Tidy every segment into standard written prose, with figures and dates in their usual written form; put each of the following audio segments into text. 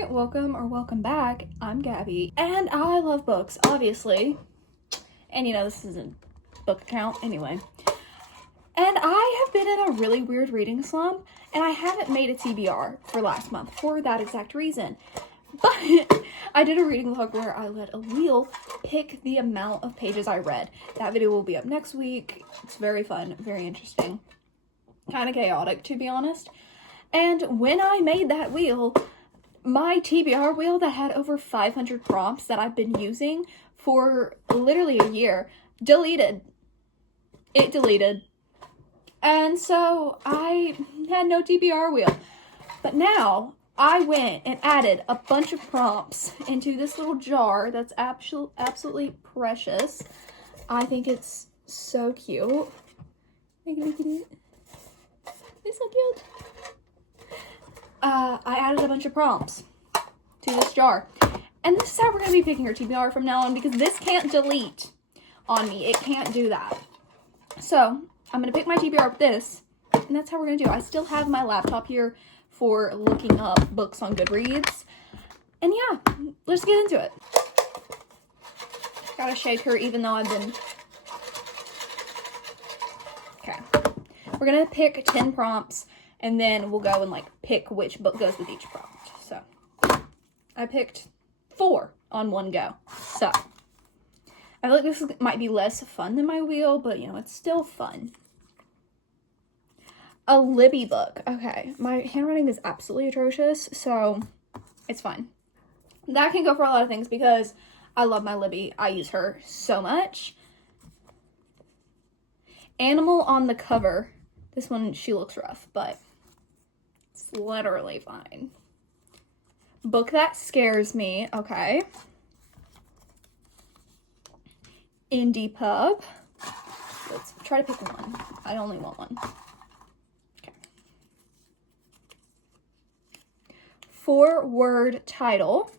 Hi, welcome back. I'm Gabby, and I love books, obviously. And this is a book account anyway. And I have been in a really weird reading slump, and I haven't made a TBR for last month for that exact reason. But I did a reading vlog where I let a wheel pick the amount of pages I read. That video will be up next week. It's very fun, very interesting. Kind of chaotic, to be honest. And when I made that wheel, my TBR wheel that had over 500 prompts that I've been using for literally a year deleted. It deleted. And so I had no TBR wheel. But now I went and added a bunch of prompts into this little jar that's absolutely precious. I think it's so cute. Look at it. It's so cute. I added a bunch of prompts to this jar. And this is how we're going to be picking our TBR from now on, because this can't delete on me. It can't do that. So I'm going to pick my TBR with this, and that's how we're going to do it. I still have my laptop here for looking up books on Goodreads. And yeah, let's get into it. Gotta shake her even though I've been... Okay. We're going to pick 10 prompts, and then we'll go and pick which book goes with each prompt. So I picked 4 on one go. So I feel like this might be less fun than my wheel, but it's still fun. A Libby book. Okay, my handwriting is absolutely atrocious, so it's fine. That can go for a lot of things because I love my Libby. I use her so much. Animal on the cover. This one, she looks rough, but it's literally fine. Book that scares me. Okay. Indie pub. Let's try to pick one. I only want one. Okay. 4-word title.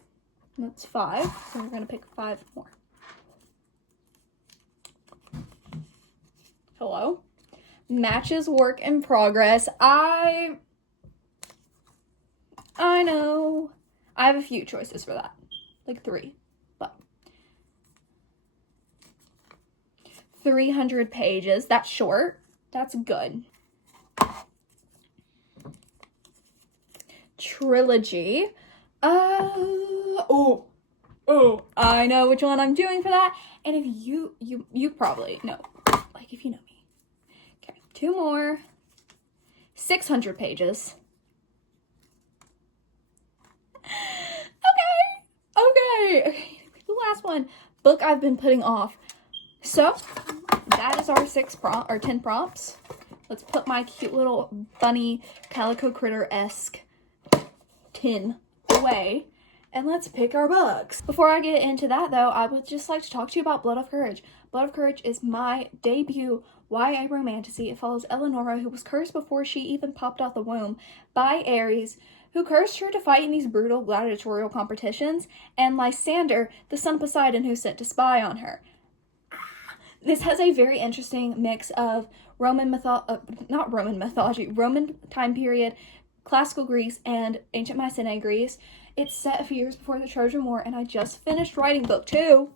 That's 5. So we're going to pick 5 more. Hello. Matches work in progress. I know. I have a few choices for that. 3. But 300 pages. That's short. That's good. Trilogy. Oh, I know which one I'm doing for that. And if you probably know, if you know me. Okay, 2 more. 600 pages. Okay, the last one. Book I've been putting off. So, that is our 10 prompts. Let's put my cute little bunny calico critter-esque tin away, and let's pick our books. Before I get into that, though, I would just like to talk to you about Blood of Courage. Blood of Courage is my debut YA romantasy. It follows Eleonora, who was cursed before she even popped out the womb by Ares, who cursed her to fight in these brutal gladiatorial competitions, and Lysander, the son of Poseidon, who's sent to spy on her. This has a very interesting mix of Roman time period, classical Greece, and ancient Mycenaean Greece. It's set a few years before the Trojan War, and I just finished writing book 2.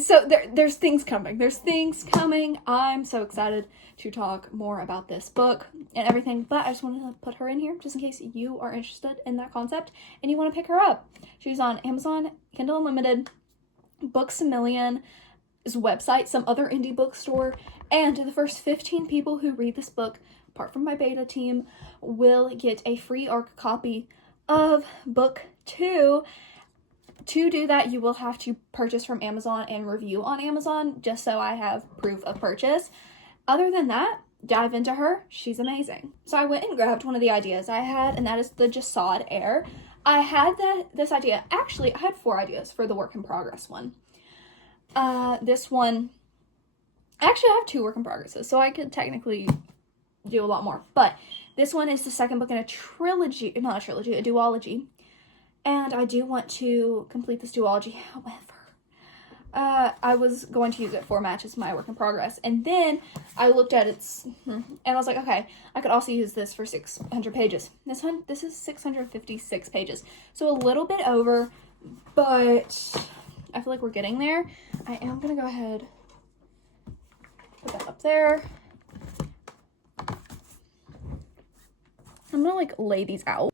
So there's things coming. I'm so excited to talk more about this book and everything, but I just wanted to put her in here just in case you are interested in that concept and you want to pick her up. She's on Amazon, Kindle Unlimited, Books A Million's website, some other indie bookstore, and the first 15 people who read this book, apart from my beta team, will get a free ARC copy of book 2. To do that, you will have to purchase from Amazon and review on Amazon, just so I have proof of purchase. Other than that, dive into her. She's amazing. So I went and grabbed one of the ideas I had, and that is the Jasad Air. I had this idea. Actually, I had 4 ideas for the work in progress one. This one, actually I have 2 work in progresses, so I could technically do a lot more. But this one is the second book in a trilogy, not a trilogy, a duology. And I do want to complete this duology. However, I was going to use it for matches my work in progress. And then I looked at its, and I was like, okay, I could also use this for 600 pages. This is 656 pages. So a little bit over, but I feel like we're getting there. I am going to go ahead, put that up there. I'm going to like lay these out.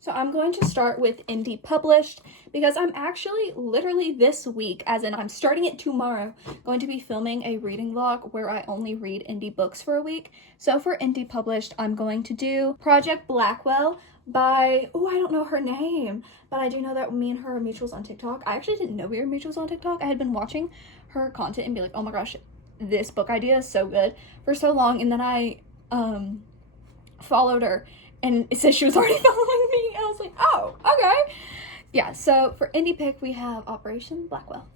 So I'm going to start with indie published because I'm actually literally this week, as in I'm starting it tomorrow, going to be filming a reading vlog where I only read indie books for a week. So for indie published, I'm going to do Project Blackwell by, oh, I don't know her name, but I do know that me and her are mutuals on TikTok. I actually didn't know we were mutuals on TikTok. I had been watching her content and be like, oh my gosh, this book idea is so good for so long. And then I followed her. And it says she was already following me. I was like, oh, okay. Yeah, so for indie pick, we have Operation Blackwell.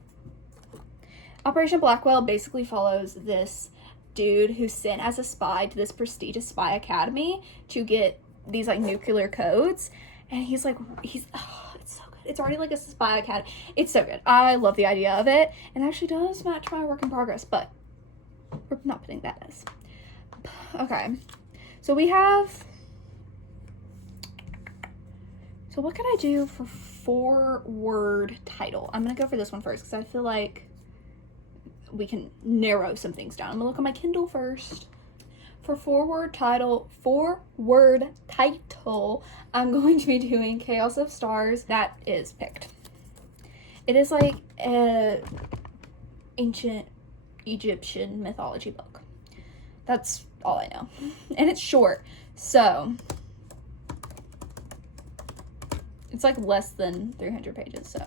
Operation Blackwell basically follows this dude who's sent as a spy to this prestigious spy academy to get these, like, nuclear codes. And he's, oh, it's so good. It's already, like, a spy academy. It's so good. I love the idea of it. And it actually does match my work in progress, but we're not putting that as. Okay. So we have... So what can I do for 4-word title? I'm going to go for this one first because I feel like we can narrow some things down. I'm going to look at my Kindle first. For 4-word title, I'm going to be doing Chaos of Stars. That is picked. It is like an ancient Egyptian mythology book. That's all I know. And it's short. So... it's like less than 300 pages, so.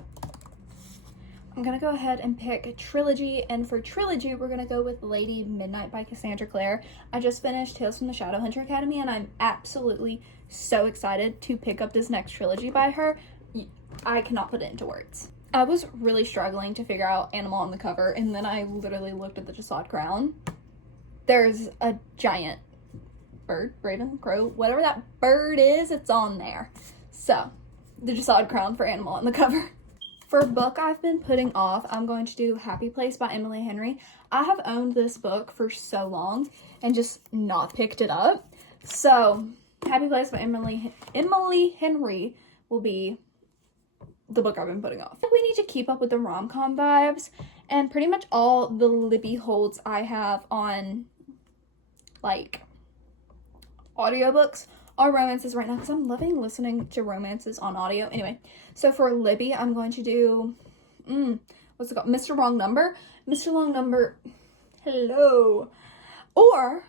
I'm gonna go ahead and pick a trilogy, and for trilogy, we're gonna go with Lady Midnight by Cassandra Clare. I just finished Tales from the Shadowhunter Academy, and I'm absolutely so excited to pick up this next trilogy by her. I cannot put it into words. I was really struggling to figure out animal on the cover, and then I literally looked at the Jasad crown. There's a giant bird, raven, crow, whatever that bird is, it's on there. So... the Jasad crown for animal on the cover. For a book I've been putting off, I'm going to do Happy Place by Emily Henry. I have owned this book for so long and just not picked it up. So, Happy Place by Emily Henry will be the book I've been putting off. We need to keep up with the rom-com vibes, and pretty much all the Libby holds I have on, like, audiobooks are romances right now because I'm loving listening to romances on audio. Anyway, so for Libby, I'm going to do, what's it called? Mr. Wrong Number. Mr. Wrong Number, hello. Or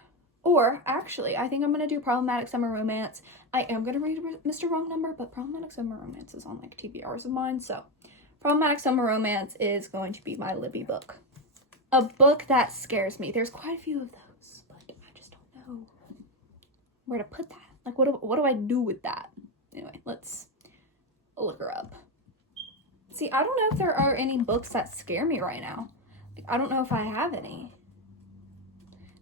actually, I think I'm going to do Problematic Summer Romance. I am going to read Mr. Wrong Number, but Problematic Summer Romance is on like TBRs of mine. So Problematic Summer Romance is going to be my Libby book. A book that scares me. There's quite a few of those, but I just don't know where to put that. Like, what do I do with that? Anyway, let's look her up. See, I don't know if there are any books that scare me right now. Like, I don't know if I have any.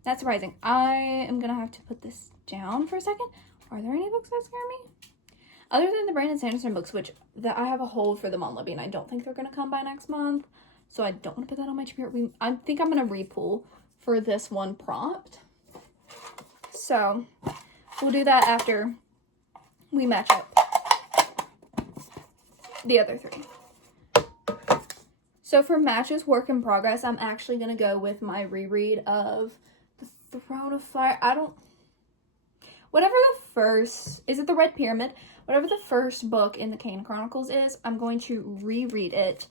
That's surprising. I am going to have to put this down for a second. Are there any books that scare me? Other than the Brandon Sanderson books, which I have a hold for them on Libby, and I don't think they're going to come by next month. So I don't want to put that on my TBR. I think I'm going to repull for this one prompt. So... we'll do that after we match up the other 3. So for matches work in progress, I'm actually going to go with my reread of The Throne of Fire. Whatever the first, is it The Red Pyramid? Whatever the first book in the Kane Chronicles is, I'm going to reread it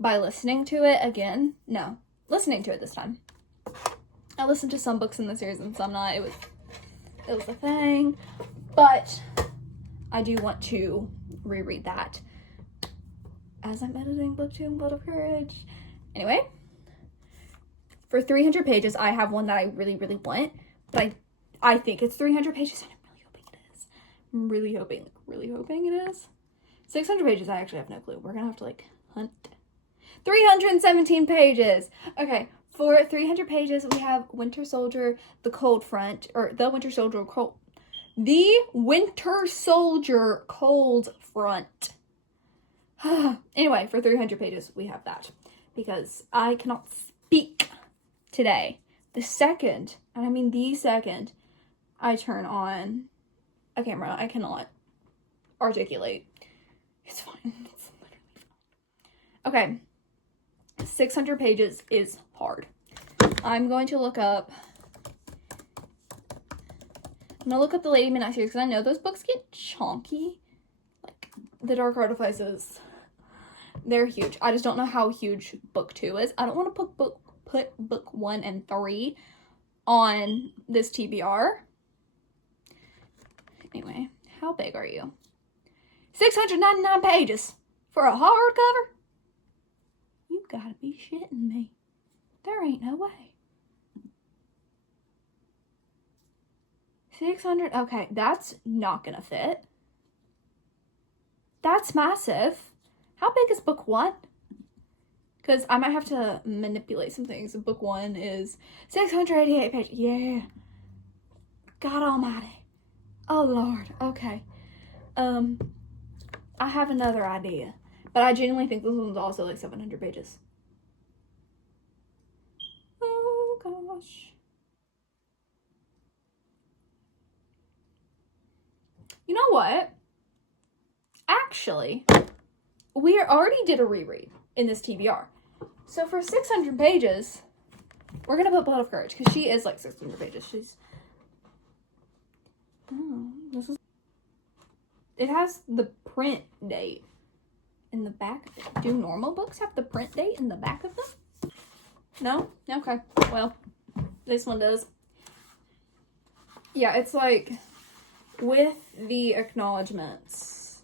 by listening to it again. No, listening to it this time. I listened to some books in the series and some not. It was a thing, but I do want to reread that as I'm editing book 2 in Blood of Courage. Anyway, for 300 pages, I have one that I really, really want, but I think it's 300 pages, and I'm really hoping it is. I'm really hoping it is. 600 pages, I actually have no clue. We're gonna have to, like, hunt. 317 pages! Okay. For 300 pages, we have Winter Soldier, The Cold Front, or The Winter Soldier Cold. The Winter Soldier Cold Front. Anyway, for 300 pages, we have that. because I cannot speak today. The second, and I mean the second, I turn on a camera, I cannot articulate. It's fine. It's literally fine. Okay. 600 pages is hard. I'm going to look up the Lady Midnight series, because I know those books get chonky. Like, the Dark Artifices, they're huge. I just don't know how huge book 2 is. I don't want to put book 1 and 3 on this TBR. Anyway, how big are you? 699 pages for a hardcover? You gotta be shitting me. There ain't no way. 600, okay, that's not gonna fit. That's massive. How big is book 1? Because I might have to manipulate some things. Book 1 is 688 pages. Yeah. God almighty. Oh, Lord. Okay. I have another idea. But I genuinely think this one's also like 700 pages. Oh, gosh. You know what? Actually, we already did a reread in this TBR. So for 600 pages, we're going to put Blood of Courage, because she is like 600 pages. She's... Oh, this is... It has the print date in the back of it. Do normal books have the print date in the back of them? No? Okay. Well, this one does. Yeah, it's like with the acknowledgements.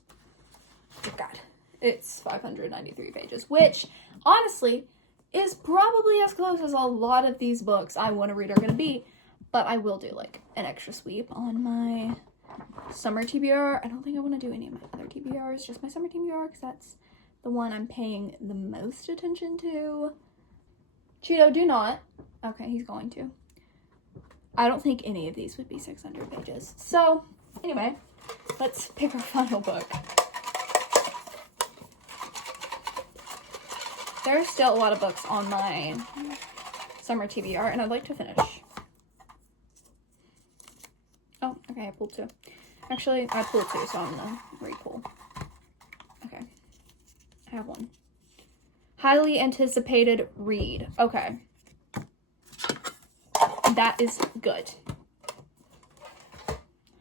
Oh, God. It's 593 pages, which honestly is probably as close as a lot of these books I want to read are going to be. But I will do like an extra sweep on my summer TBR. I don't think I want to do any of my other TBRs, just my summer TBR, because that's the one I'm paying the most attention to. Cheeto, do not. Okay, he's going to. I don't think any of these would be 600 pages. So, anyway, let's pick our final book. There's still a lot of books on my summer TBR, and I'd like to finish. Oh, okay, I pulled 2. Actually, I pulled 2, so I'm gonna re-pull. Okay. I have 1. Highly anticipated read. Okay. That is good.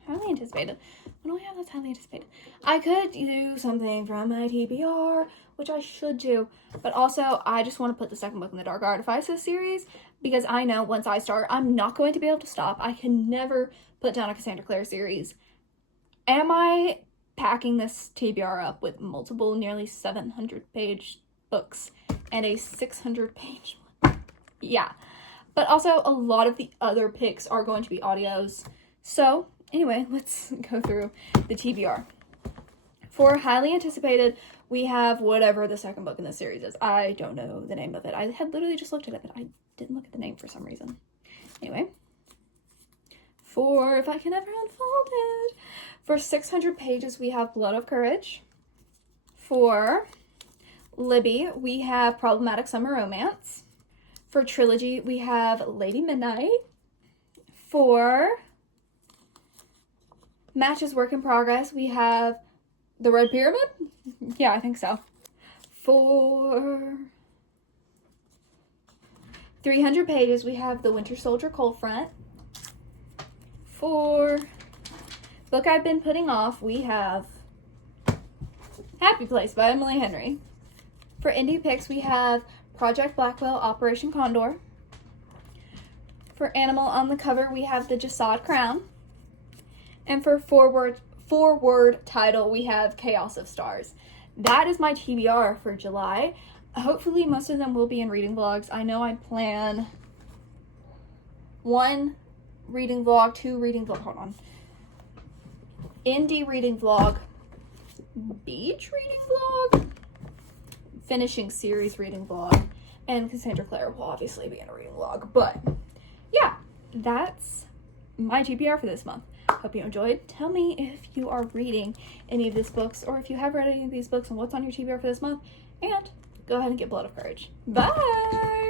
Highly anticipated. What do I have that's highly anticipated? I could do something from my TBR, which I should do. But also, I just want to put the second book in the Dark Artifices series, because I know once I start, I'm not going to be able to stop. I can never put down a Cassandra Clare series. Am I packing this TBR up with multiple, nearly 700-page books and a 600-page one? Yeah. But also, a lot of the other picks are going to be audios. So, anyway, let's go through the TBR. For highly anticipated, we have whatever the second book in the series is. I don't know the name of it. I had literally just looked at it, but I didn't look at the name for some reason. Anyway. For, if I can ever unfold it, for 600 pages, we have Blood of Courage. For Libby, we have Problematic Summer Romance. For Trilogy, we have Lady Midnight. For Matches Work in Progress, we have The Red Pyramid? Yeah, I think so. For 300 pages, we have The Winter Soldier Cold Front. For book I've been putting off, we have Happy Place by Emily Henry. For indie picks, we have Project Blackwell, Operation Condor. For animal on the cover, we have The Jasad Crown. And for forward title, we have Chaos of Stars. That is my TBR for July. Hopefully most of them will be in reading vlogs. I know I plan 1 reading vlog, 2 reading vlog, hold on. Indie reading vlog, beach reading vlog, finishing series reading vlog, and Cassandra Clare will obviously be in a reading vlog. But yeah, that's my TBR for this month. Hope you enjoyed. Tell me if you are reading any of these books, or if you have read any of these books and what's on your TBR for this month. And go ahead and get Blood of Courage. Bye!